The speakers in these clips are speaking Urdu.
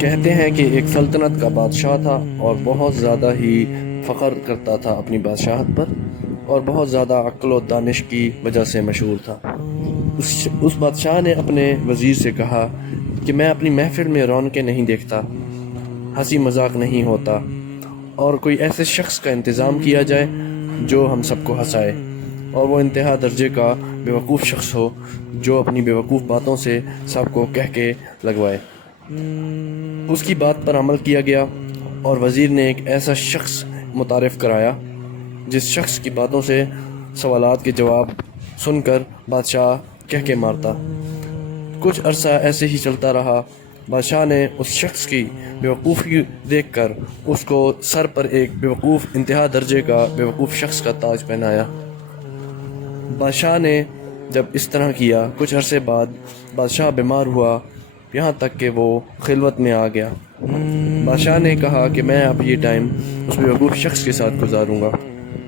کہتے ہیں کہ ایک سلطنت کا بادشاہ تھا اور بہت زیادہ ہی فخر کرتا تھا اپنی بادشاہت پر، اور بہت زیادہ عقل و دانش کی وجہ سے مشہور تھا۔ اس بادشاہ نے اپنے وزیر سے کہا کہ میں اپنی محفل میں رونقیں نہیں دیکھتا، ہنسی مذاق نہیں ہوتا، اور کوئی ایسے شخص کا انتظام کیا جائے جو ہم سب کو ہنسائے، اور وہ انتہا درجے کا بیوقوف شخص ہو جو اپنی بیوقوف باتوں سے سب کو کہہ کے لگوائے۔ اس کی بات پر عمل کیا گیا اور وزیر نے ایک ایسا شخص متعارف کرایا جس شخص کی باتوں سے سوالات کے جواب سن کر بادشاہ کہہ کے مارتا۔ کچھ عرصہ ایسے ہی چلتا رہا۔ بادشاہ نے اس شخص کی بیوقوفی دیکھ کر اس کو سر پر ایک بیوقوف، انتہا درجے کا بیوقوف شخص کا تاج پہنایا۔ بادشاہ نے جب اس طرح کیا، کچھ عرصے بعد بادشاہ بیمار ہوا، یہاں تک کہ وہ خلوت میں آ گیا۔ بادشاہ نے کہا کہ میں اب یہ ٹائم اس بیوقوف شخص کے ساتھ گزاروں گا۔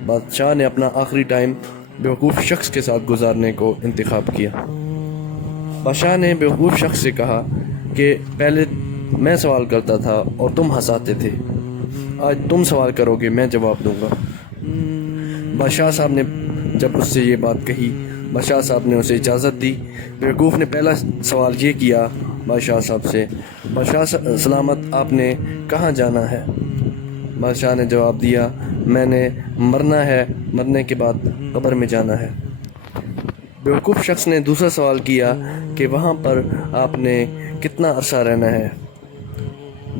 بادشاہ نے اپنا آخری ٹائم بیوقوف شخص کے ساتھ گزارنے کو انتخاب کیا۔ بادشاہ نے بیوقوف شخص سے کہا کہ پہلے میں سوال کرتا تھا اور تم ہنساتے تھے، آج تم سوال کرو گے، میں جواب دوں گا۔ بادشاہ صاحب نے جب اس سے یہ بات کہی، بادشاہ صاحب نے اسے اجازت دی۔ بیوقوف نے پہلا سوال یہ کیا بادشاہ صاحب سے، بادشاہ سلامت، آپ نے کہاں جانا ہے؟ بادشاہ نے جواب دیا، میں نے مرنا ہے، مرنے کے بعد قبر میں جانا ہے۔ بیوقوف شخص نے دوسرا سوال کیا کہ وہاں پر آپ نے کتنا عرصہ رہنا ہے؟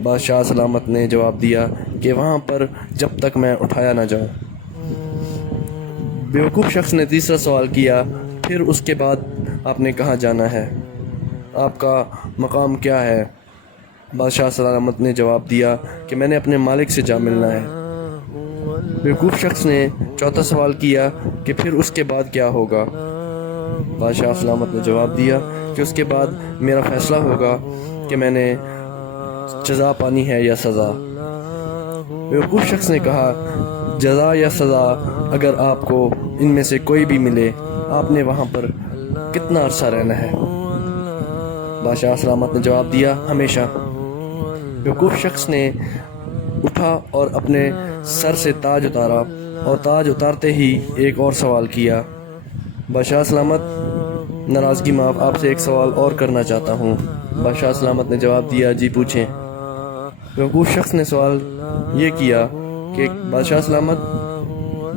بادشاہ سلامت نے جواب دیا کہ وہاں پر جب تک میں اٹھایا نہ جاؤں۔ بیوقوف شخص نے تیسرا سوال کیا، پھر اس کے بعد آپ نے کہاں جانا ہے؟ آپ کا مقام کیا ہے؟ بادشاہ سلامت نے جواب دیا کہ میں نے اپنے مالک سے جا ملنا ہے۔ بیوقوف شخص نے چوتھا سوال کیا کہ پھر اس کے بعد کیا ہوگا؟ بادشاہ سلامت نے جواب دیا کہ اس کے بعد میرا فیصلہ ہوگا کہ میں نے جزا پانی ہے یا سزا۔ بیوقوف شخص نے کہا، جزا یا سزا، اگر آپ کو ان میں سے کوئی بھی ملے، آپ نے وہاں پر کتنا عرصہ رہنا ہے؟ بادشاہ سلامت نے جواب دیا، ہمیشہ۔ بیوقوف شخص نے اٹھا اور اپنے سر سے تاج اتارا، اور تاج اتارتے ہی ایک اور سوال کیا، بادشاہ سلامت، ناراضگی معاف، آپ سے ایک سوال اور کرنا چاہتا ہوں۔ بادشاہ سلامت نے جواب دیا، جی پوچھیں۔ بیوقوف شخص نے سوال یہ کیا کہ بادشاہ سلامت،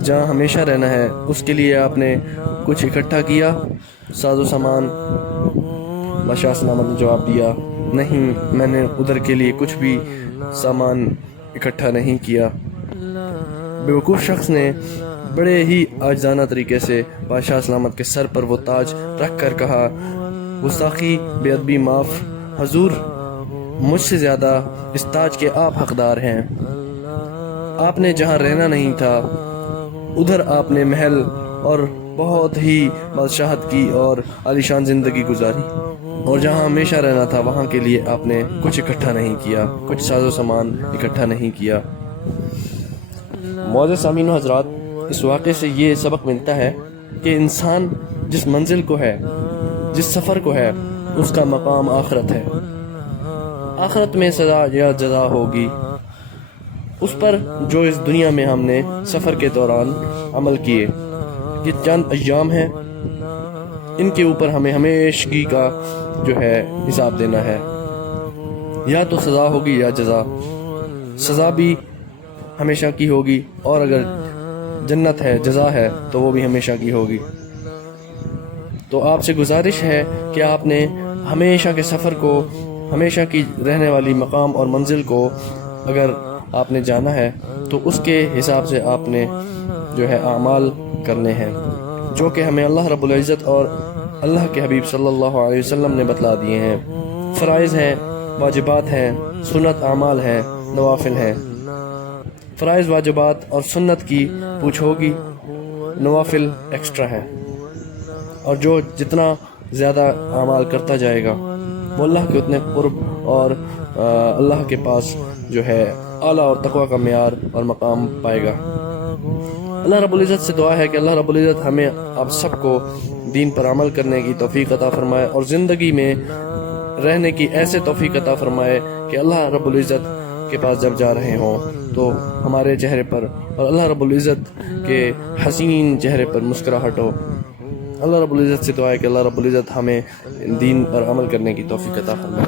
جہاں ہمیشہ رہنا ہے اس کے لیے آپ نے کچھ اکٹھا کیا، ساز و سامان؟ بادشاہ سلامت نے جواب دیا، نہیں، میں نے ادھر کے لیے کچھ بھی سامان اکٹھا نہیں کیا۔ بیوقوف شخص نے بڑے ہی عاجزانہ طریقے سے بادشاہ سلامت کے سر پر وہ تاج رکھ کر کہا، گستاخی، بے ادبی معاف، حضور، مجھ سے زیادہ اس تاج کے آپ حقدار ہیں۔ آپ نے جہاں رہنا نہیں تھا ادھر آپ نے محل اور بہت ہی بادشاہت کی اور عالیشان زندگی گزاری، اور جہاں ہمیشہ رہنا تھا وہاں کے لیے آپ نے کچھ اکٹھا نہیں کیا، کچھ ساز و سامان اکٹھا نہیں کیا۔ معزز سامعین و حضرات، اس واقعے سے یہ سبق ملتا ہے کہ انسان جس منزل کو ہے، جس سفر کو ہے، اس کا مقام آخرت ہے۔ آخرت میں سزا یا جزا ہوگی اس پر جو اس دنیا میں ہم نے سفر کے دوران عمل کیے۔ یہ چند ایام ہیں، ان کے اوپر ہمیں ہمیشگی کا جو ہے حساب دینا ہے، یا تو سزا ہوگی یا جزا۔ سزا بھی ہمیشہ کی ہوگی، اور اگر جنت ہے، جزا ہے، تو وہ بھی ہمیشہ کی ہوگی۔ تو آپ سے گزارش ہے کہ آپ نے ہمیشہ کے سفر کو، ہمیشہ کی رہنے والی مقام اور منزل کو اگر آپ نے جانا ہے تو اس کے حساب سے آپ نے جو ہے اعمال کرنے ہیں، جو کہ ہمیں اللہ رب العزت اور اللہ کے حبیب صلی اللہ علیہ وسلم نے بتلا دیے ہیں۔ فرائض ہیں، واجبات ہیں، سنت اعمال ہیں، نوافل ہیں۔ فرائض، واجبات اور سنت کی پوچھ ہوگی، نوافل ایکسٹرا ہیں، اور جو جتنا زیادہ اعمال کرتا جائے گا وہ اللہ کے اتنے قرب اور اللہ کے پاس جو ہے اعلیٰ اور تقویٰ کا معیار اور مقام پائے گا۔ اللہ رب العزت سے دعا ہے کہ اللہ رب العزت ہمیں آپ سب کو دین پر عمل کرنے کی توفیق عطا فرمائے، اور زندگی میں رہنے کی ایسے توفیق عطا فرمائے کہ اللہ رب العزت کے پاس جب جا رہے ہوں تو ہمارے چہرے پر اور اللہ رب العزت کے حسین چہرے پر مسکراہٹ ہو۔ اللہ رب العزت سے دعا ہے کہ اللہ رب العزت ہمیں دین پر عمل کرنے کی توفیق عطا فرمائے۔